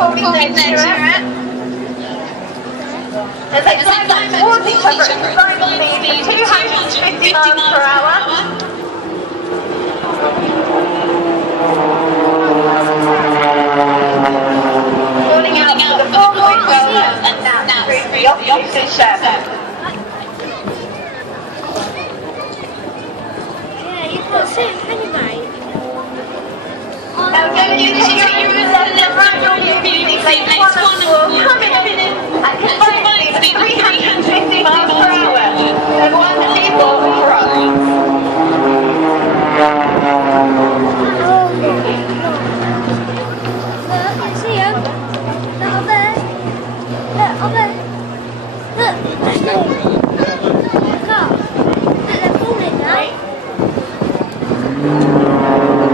forming their turret. As they drive towards each other at flying speed of 250 miles per hour. Calling out for the full window and now through the opposite shed. Yeah, you can't see it, can you, mate? Now don't you take your left and right on your music, like one will come in at combined speed of 350 miles per hour. And one people front. See him? Look up there. Look up there. Look. Look up. Look, they're falling now.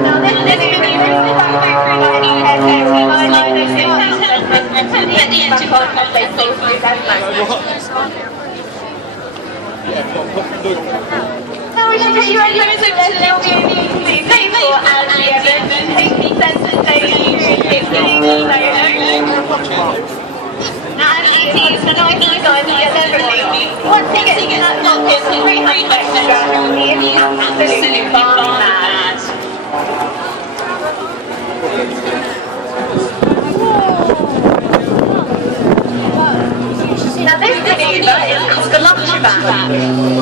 Now this is going to be really back through that head there. So I like this in and put the engine back on as they fall through that magnet. Now we should get you ready to let little beauty people and the evidence take the centre stage through 15 photos. Now Andy is the nice guy to get everything. Once he gets in that pocket, the 300 extra, he is absolutely barn mad. Now this maneuver is called the lunchabout.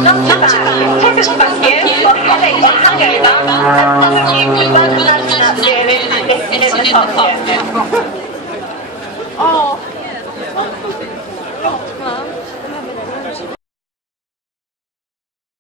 Lunchabout is typical back here for headache or hangover, and some of you will imagine that feeling in the top here.